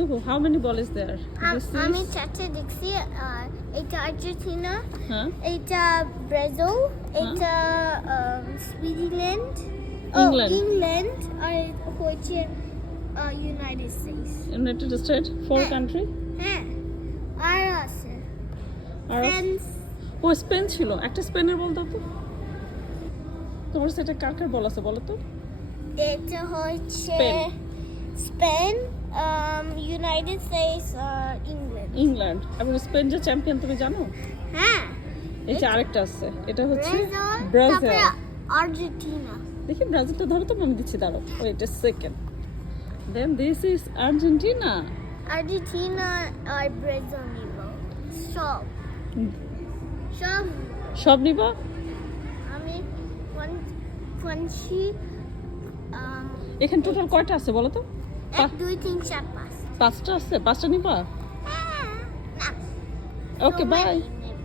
So how many ball is there? আমি চারটে দেখছি এটা আর্জেন্টিনা হ্যাঁ এটা ব্রাজিল এটা সুইজারল্যান্ড ইংল্যান্ড আর হচ্ছে United states United state 4 country হ্যাঁ আর আছে আর ফ্রান্স ও স্পেন ছিল একটা স্পেনের বল দাও তো তোমার সেটা কার কার বল আছে বলো তো এটা হচ্ছে স্পেন। স্পেন ইউনাইটেড স্টেটস আর ইংল্যান্ড ইংল্যান্ড এবং স্পেন যে চ্যাম্পিয়ন তুমি জানো হ্যাঁ এই যে আরেকটা আছে এটা হচ্ছে ব্রাজিল ব্রাজিল তারপরে আর্জেন্টিনা দেখি ব্রাজিলটা ধরো তো আমি দিচ্ছি দাঁড়াও wait a second then this is Argentina Argentina আর ব্রাজিল নিব সব সব সব নিবা আমি পঞ্চি এখানে টোটাল কয়টা আছে বলো তো 1 2 3 4 5 পাঁচটা আছে পাঁচটা নিবা না ওকে বাই many.